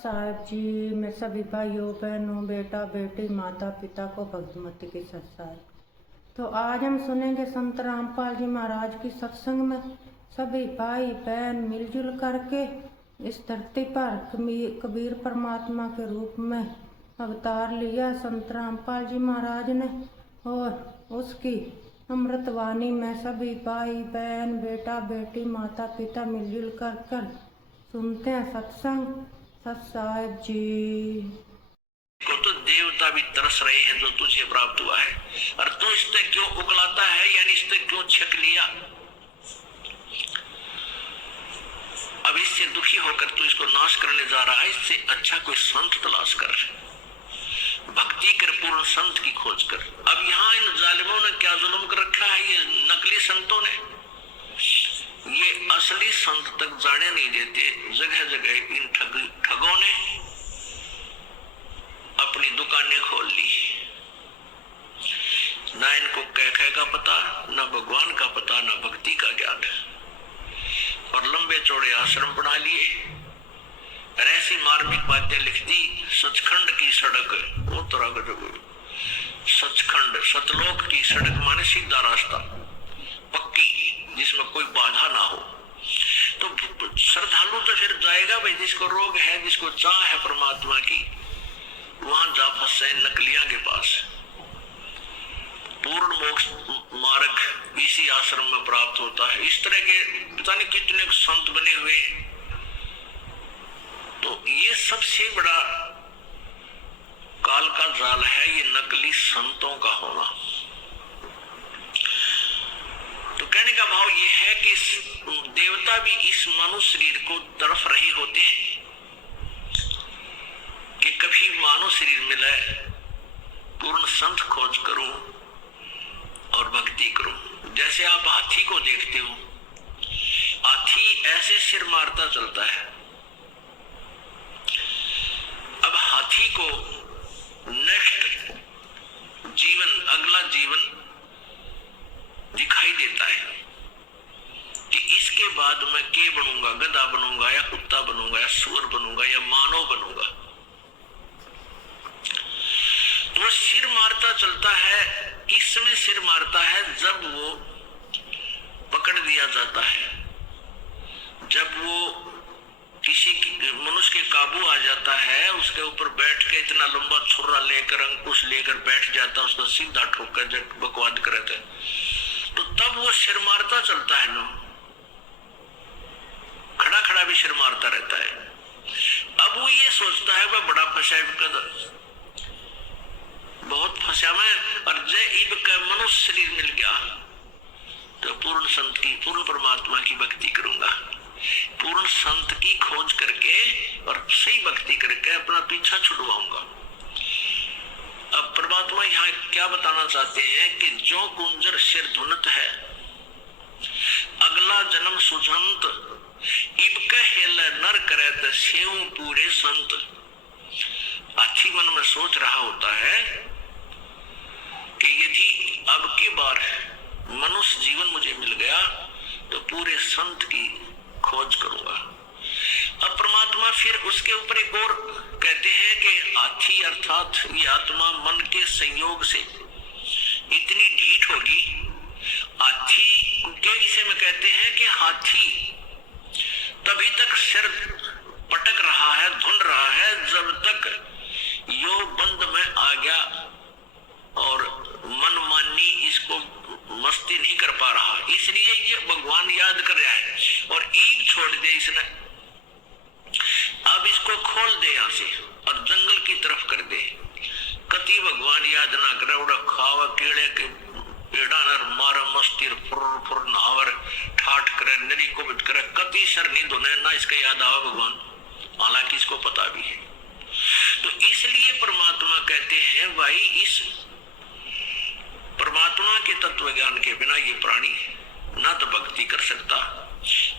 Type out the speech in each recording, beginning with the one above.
साहब जी, मैं सभी भाइयों बहनों बेटा बेटी माता पिता को भक्तिमती की सत्साई। तो आज हम सुनेंगे संत रामपाल जी महाराज की सत्संग में सभी भाई बहन मिलजुल करके इस धरती पर कबीर परमात्मा के रूप में अवतार लिया संत रामपाल जी महाराज ने, और उसकी अमृतवाणी में सभी भाई बहन बेटा बेटी माता पिता मिलजुल कर सुनते हैं सत्संग। सत साहिब जी को तो देवता भी तरस रहे हैं जो तुझे प्राप्त हुआ है, और तू इससे क्यों उगलाता है, यानी इससे क्यों छक लिया। अब इससे दुखी होकर तू इसको नाश करने जा रहा है। इससे अच्छा कोई संत तलाश कर, भक्ति कर, पूर्ण संत की खोज कर। अब यहाँ इन जालिमों ने क्या जुल्म कर रखा है, ये नकली संतों ने, ये असली संत तक जाने नहीं देते। जगह जगह इन ठगों ने अपनी दुकानें खोल ली। ना इनको कह का पता, ना भगवान का पता, ना भक्ति का ज्ञान, और लंबे चौड़े आश्रम बना लिए और ऐसी मार्मिक बातें लिख दी। सचखंड की सड़क, वो तरह का सचखंड सतलोक की सड़क माने सीधा रास्ता, पक्की, जिसमें कोई बाधा ना हो। तो श्रद्धालु तो फिर जाएगा भाई, जिसको रोग है, जिसको चाह है परमात्मा की, वहां जा फंसे नकलिया के पास। पूर्ण मोक्ष मार्ग इसी आश्रम में प्राप्त होता है। इस तरह के पता नहीं कितने संत बने हुए। तो ये सबसे बड़ा काल का जाल है, ये नकली संतों का होना। तो कहने का भाव ये है कि देवता भी इस मनुष्य शरीर को तरफ रहे होते हैं कि कभी मानव शरीर मिले, पूर्ण संत खोज करूं और भक्ति करूं। जैसे आप हाथी को देखते हो, हाथी ऐसे सिर मारता चलता है। अब हाथी को नेक्स्ट जीवन, अगला जीवन दिखाई देता है कि इसके बाद मैं के बनूंगा, गधा बनूंगा या कुत्ता बनूंगा या सुअर बनूंगा या मानव बनूंगा। तो सिर मारता चलता है। इस समय सिर मारता है जब वो पकड़ दिया जाता है, जब वो किसी मनुष्य के काबू आ जाता है, उसके ऊपर बैठ के इतना लंबा छुरा लेकर, अंकुश लेकर बैठ जाता है, उसको सीधा ठोकर जब बकवाद करते, तो तब वो सिर मारता चलता है ना। खड़ा खड़ा भी सिर मारता रहता है। अब वो ये सोचता है वह बड़ा फंसा है, बहुत फंसा मैं, और जय इब का मनुष्य शरीर मिल गया तो पूर्ण संत की, पूर्ण परमात्मा की भक्ति करूंगा। पूर्ण संत की खोज करके और सही भक्ति करके अपना पीछा छुड़वाऊंगा। अब परमात्मा यहाँ क्या बताना चाहते हैं कि जो कुंजर सिर धुनत है, अगला जन्म सुजंत, इब कहेला नर करे त सेव पूरे संत। अच्छी मन में सोच रहा होता है कि यदि अब की बार मनुष्य जीवन मुझे मिल गया तो पूरे संत की खोज करूंगा। अब परमात्मा फिर उसके ऊपर एक और कहते हैं कि हाथी अर्थात ये आत्मा मन के संयोग से इतनी ढीठ होगी। हाथी के विषय में कहते हैं कि हाथी तभी तक सिर पटक रहा है, धुन रहा है, जब तक यो बंद में आ गया और मनमानी इसको मस्ती नहीं कर पा रहा। इसलिए ये भगवान याद कर रहा है और ईद छोड़ दे इसने। अब इसको खोल दे यहाँ से और जंगल की तरफ कर दे। कति भगवान याद ना करे, उड़ा खावा कीड़े के पेड़ा नर मारा मस्ती फुर फुर नावर ठाठ करे, नरी को बिट करे, कति सर नहीं धोने ना इसका याद आवा भगवान, हालांकि इसको पता भी है। तो इसलिए परमात्मा कहते हैं भाई, इस परमात्मा के तत्व ज्ञान के बिना ये प्राणी ना तो भक्ति कर सकता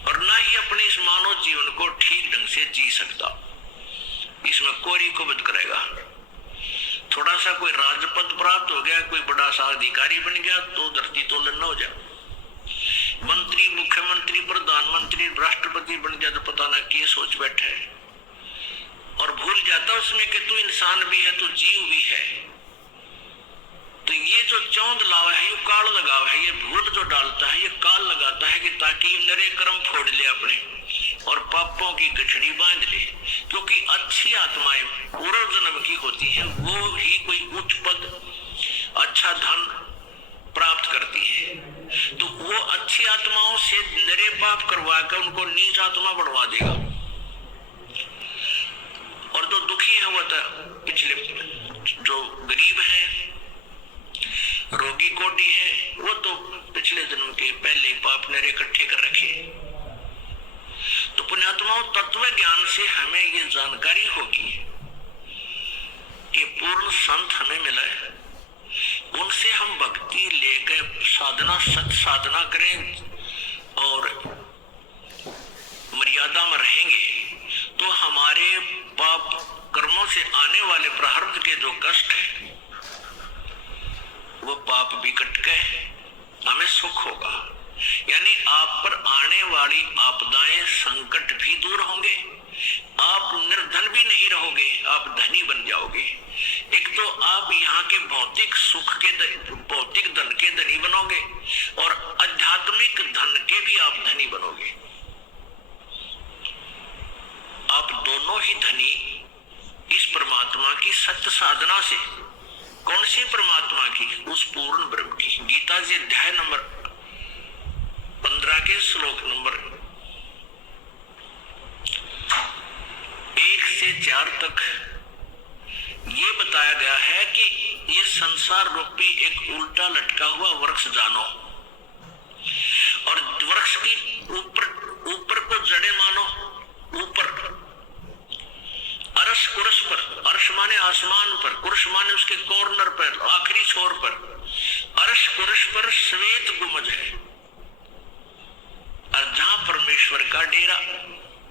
और ना ही अपने इस मानव जीवन को ठीक ढंग से जी सकता। इसमें कोरी को बद करेगा। थोड़ा सा कोई राजपद प्राप्त हो गया, कोई बड़ा सा अधिकारी बन गया तो धरती तोलन न हो जाए। मंत्री, मुख्यमंत्री, प्रधानमंत्री, राष्ट्रपति बन गया तो पता ना क्या सोच बैठे। और आपस में कि तू इंसान भी है, तू जीव भी है। तो ये जो चौंध लावा है, ये काल लगाव है, ये भूल जो डालता है, ये काल लगाता है कि ताकि नरे कर्म फोड़ ले अपने और पापों की गठड़ी बांध ले। क्योंकि अच्छी आत्माएं पूर्व जन्म की होती हैं, वो ही कोई उच्च पद, अच्छा धन प्राप्त करती है। तो वो अच्छी आत्माओं से नरे पाप करवा कर उनको नीच आत्मा बढ़वा देगा। और जो दुखी है वो पिछले, जो गरीब है, रोगी कोटि है, वो तो पिछले जन्म के पहले ही पाप नरे इकट्ठे कर रखे। तो पुण्यात्माओं, तत्व ज्ञान से हमें ये जानकारी होगी कि पूर्ण संत हमें मिला है, उनसे हम भक्ति लेकर साधना, सत साधना करें और मर्यादा में रहेंगे तो हमारे पाप कर्मों से आने वाले प्रारब्ध के जो कष्ट है वो पाप भी कट गए, हमें सुख होगा। यानी आप पर आने वाली आपदाएं, संकट भी दूर होंगे, आप निर्धन भी नहीं रहोगे, आप धनी बन जाओगे। एक तो आप यहाँ के भौतिक सुख के, भौतिक धन के धनी बनोगे और आध्यात्मिक धन के भी आप धनी बनोगे। आप दोनों ही धनी इस परमात्मा की सत्य साधना से। कौन सी परमात्मा की? उस पूर्ण ब्रह्म की। गीता जी अध्याय नंबर 15 के श्लोक नंबर 1 से 4 तक ये बताया गया है कि ये संसार रूपी एक उल्टा लटका हुआ वृक्ष जानो और वृक्ष की ऊपर को जड़े मानो, ऊपर अर्श कुर्श पर, अर्श माने आसमान पर, कुर्श माने उसके कॉर्नर पर, आखिरी छोर पर, अर्श कुर्श पर श्वेत गुंबज है। और जहां परमेश्वर का डेरा,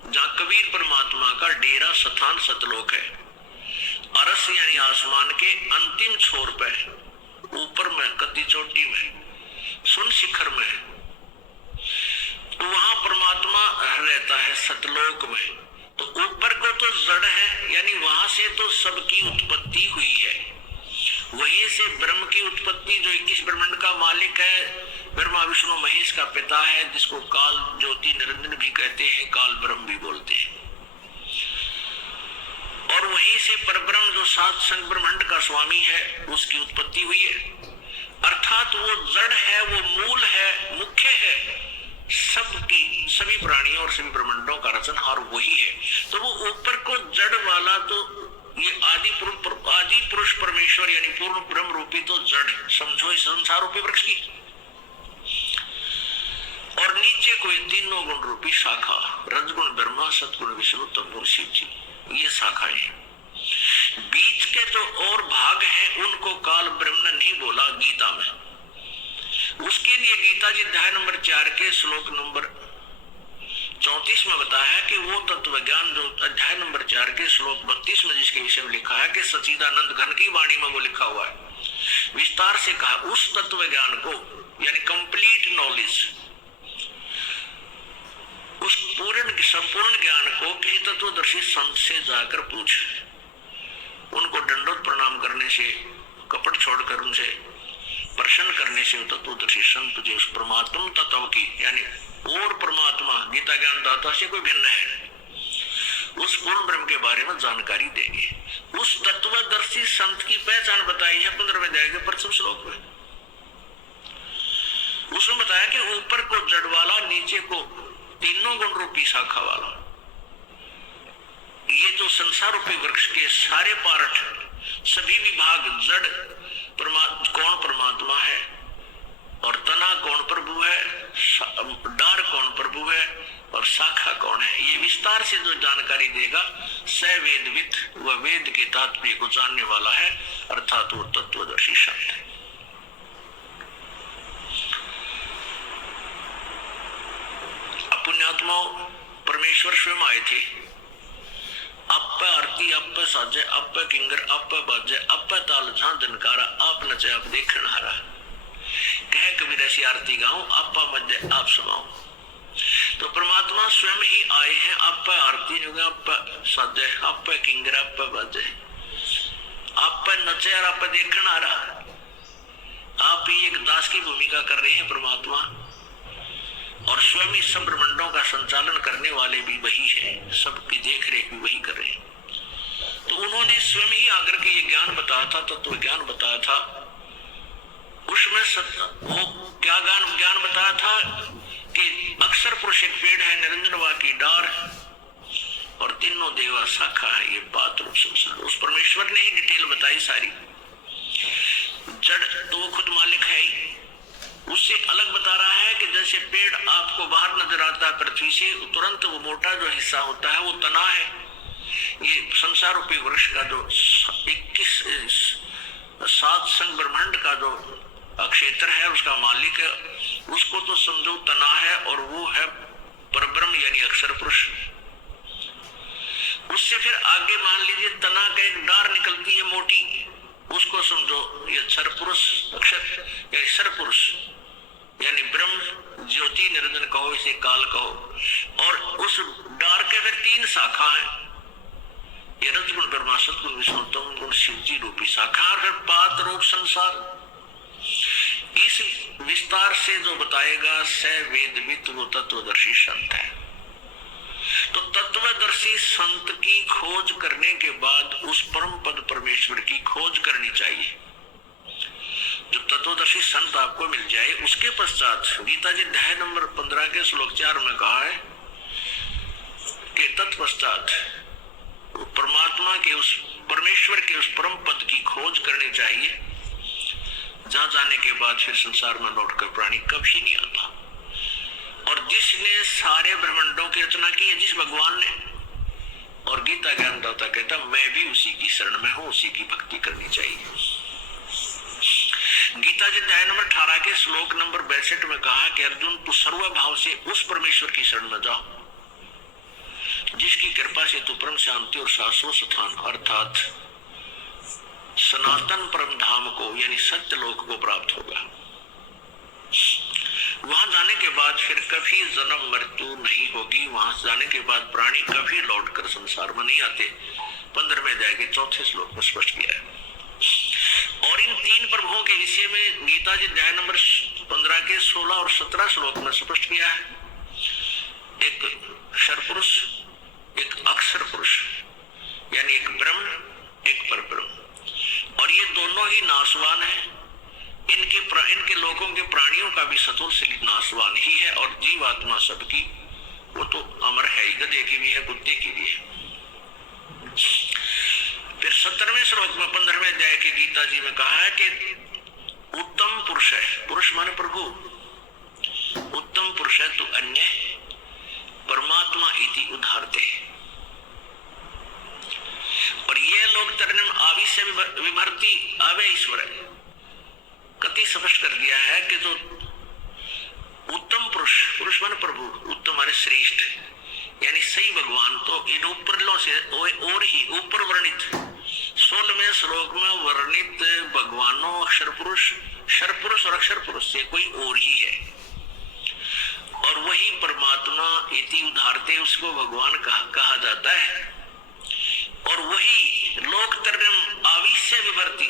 जहां कबीर परमात्मा का डेरा स्थान सतलोक है, अर्श यानी आसमान के अंतिम छोर पर, ऊपर में, कदी चोटी में, सुन शिखर में, तो वहां परमात्मा रहता है सतलोक में। तो ऊपर को तो जड़ है, यानी वहां से तो सबकी उत्पत्ति हुई है, वहीं से ब्रह्म की उत्पत्ति, जो 21 ब्रह्मांड का मालिक है, ब्रह्मा विष्णु महेश का पिता है, जिसको काल ज्योति निरंजन भी कहते हैं, काल ब्रह्म भी बोलते हैं। और वहीं से परब्रह्म जो सात संग ब्रह्मांड का स्वामी है, उसकी उत्पत्ति हुई है। अर्थात वो जड़ है, वो मूल है, मुख्य है सबकी, सभी प्राणियों और सभी ब्रह्मांडों का रचनहार वही है। तो वो ऊपर को जड़ वाला, तो ये आदि पुरुष परमेश्वर यानी पूर्ण ब्रह्म रूपी तो जड़ समझो इस संसार रूपी वृक्ष की, और नीचे कोई तीनों गुण रूपी शाखा, रजगुण ब्रह्मा, सतगुण विष्णु, तमगुण शिव जी, ये शाखाएं हैं। बीच के जो और भाग हैं उनको काल ब्रह्म ने नहीं बोला गीता में। उसके लिए गीता जी अध्याय नंबर 4 के श्लोक नंबर 34 में बताया है कि वो तत्व ज्ञान जो अध्याय नंबर 4 के श्लोक 32 में जिसके विषय में लिखा है कि सच्चिदानंद घन की वाणी में वो लिखा हुआ है, विस्तार से कहा उस तत्व ज्ञान को, यानी कंप्लीट नॉलेज, उस पूर्ण संपूर्ण ज्ञान को किसी तत्वदर्शी संत से जाकर पूछ। उनको दंडोत प्रणाम करने से, कपट छोड़कर उनसे प्रश्न करने से तत्वदर्शी संत तुझे उस परमात्म तत्व की, यानी और परमात्मा गीता ज्ञान दाता से कोई भिन्न है, उस पूर्ण ब्रह्म के बारे में जानकारी देंगे। उस तत्वदर्शी संत की पहचान बताई है 15वें अध्याय के प्रथम श्लोक में। उसमें बताया कि ऊपर को जड़ वाला, नीचे को तीनों गुण रूपी शाखा वाला, ये जो संसार रूपी वृक्ष के सारे पार्ट, सभी विभाग, जड़ कौन परमात्मा है और तना कौन प्रभु है, डार कौन प्रभु है और शाखा कौन है, ये विस्तार से जो जानकारी देगा स वेदविद, वह वेद के तात्पर्य को जानने वाला है, अर्थात वो तत्वदर्शी संत है। पुण्यात्माओं, परमेश्वर स्वयं आए थे। आप आरती, आप साजे, आप किंगर, आप बाजे, आप ताल झां जनकारा, आप नचे, आप देखण हारा, कह कबीर ऐसी आरती गाऊं, आपा मध्य आप सुनाऊं। तो परमात्मा स्वयं ही आए हैं। आप पे आरती जुगे, आप पे साजे, आप पे किंगर, आप पे बाजे, आप पे नचे और आप पे देखण आ रहा। आप ही एक दास की भूमिका कर रहे हैं परमात्मा, और स्वयं ही सब ब्रह्मांडों का संचालन करने वाले भी वही है, सबकी देख रेख भी वही कर रहे हैं। तो उन्होंने स्वयं ही आकर के ये ज्ञान बताया था, तत्व ज्ञान बताया था। उसमें वो क्या ज्ञान बताया था कि अक्षर पुरुष एक पेड़ है, निरंजनवा की डार, और तीनों देवा शाखा है, ये बात रूप संसार। उस परमेश्वर ने ही डिटेल बताई सारी। जड़ तो वो खुद मालिक है ही, उससे अलग बता रहा है कि जैसे पेड़ आपको बाहर नजर आता है पृथ्वी से, तुरंत वो मोटा जो हिस्सा होता है वो तना है। ये संसार रूपी वृक्ष का जो 21 7 संग ब्रह्मांड का जो क्षेत्र है, उसका मालिक है, उसको तो समझो तना है, और वो है परब्रह्म यानी अक्षर पुरुष। उससे फिर आगे मान लीजिए तना का एक डार निकलती है मोटी, उसको समझो ये अक्षर पुरुष, अक्षर यानी सर पुरुष यानी ब्रह्म ज्योति निरंजन कहो, इसे काल कहो। और उस डार के फिर 3 शाखा है, ये रजगुण ब्रह्मा, सतगुण विष्णु, तम गुण शिवजी रूपी शाखा, और फिर पात रूप संसार। इस विस्तार से जो बताएगा स वेदविद, वो तत्वदर्शी संत है। तो तत्वदर्शी संत की खोज करने के बाद उस परम पद परमेश्वर की खोज करनी चाहिए। जो तत्वदर्शी संत आपको मिल जाए, उसके पश्चात गीता जी अध्याय नंबर 15 के श्लोक 4 में कहा है कि तत्पश्चात परमात्मा के उस परमेश्वर के उस परम पद की खोज करनी चाहिए, जहां जाने के बाद फिर संसार में लौटकर प्राणी कभी नहीं आता। और जिसने सारे ब्रह्मांडों की रचना की है, जिस भगवान ने, और गीता ज्ञानदाता कहता मैं भी उसी की शरण में हूं, उसी की भक्ति करनी चाहिए। गीता जी अध्याय नंबर 18 के श्लोक नंबर 62 में कहा कि अर्जुन तू सर्व भाव से उस परमेश्वर की शरण में जाओ, जिसकी कृपा से तू परम शांति और शाश्वत स्थान अर्थात सनातन परम धाम को यानी सत्य लोक को प्राप्त होगा। वहां जाने के बाद फिर कभी जन्म मृत्यु नहीं होगी। वहां जाने के बाद प्राणी कभी लौटकर संसार में नहीं आते। 15वें अध्याय के 4थे श्लोक में स्पष्ट किया है। और इन 3 प्रभुओं के विषय में गीता जी अध्याय नंबर 15 के 16 और 17 श्लोक में स्पष्ट किया है। एक क्षर पुरुष, एक अक्षर पुरुष यानी एक ब्रह्म, एक परब्रह्म, और ये दोनों ही नाशवान है। इनके लोगों के प्राणियों का भी सतुल से नाशवान ही है, और जीवात्मा सबकी वो तो अमर है ही, गधे की भी है, कुत्ते की भी है। फिर 17वें श्लोक में 15वें अध्याय के गीता जी में कहा है कि उत्तम पुरुष है, पुरुष माने प्रभु, उत्तम पुरुष है तो अन्य परमात्मा इति उदाहरते। और ये लोग तरनम आदि से विभर्ती अवे ईश्वर है, कति स्पष्ट कर दिया है कि जो उत्तम पुरुष, पुरुष मान प्रभु, उत्तम माने श्रेष्ठ यानी सही भगवान, तो इन ऊपरलों से और ही ऊपर वर्णित 16वें श्लोक में वर्णित भगवानों अक्षर पुरुष, क्षर पुरुष और अक्षर पुरुष से कोई और ही है, और वही परमात्मा इति उदाहरते उसको भगवान कहा जाता है। और वही लोक तरनम आविश्य विभर्ती,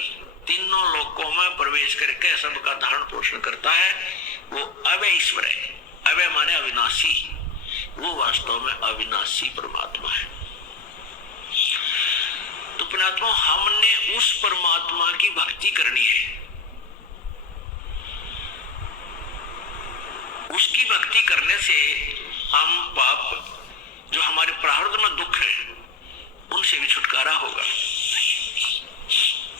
तीनों लोकों में प्रवेश करके सबका धारण पोषण करता है, वो अव्यय ईश्वर है। अव्यय माने अविनाशी, वो वास्तव में अविनाशी परमात्मा है। तो परमात्मा हमने उस परमात्मा की भक्ति करनी है, उसकी भक्ति करने से हम पाप जो हमारे प्रारब्ध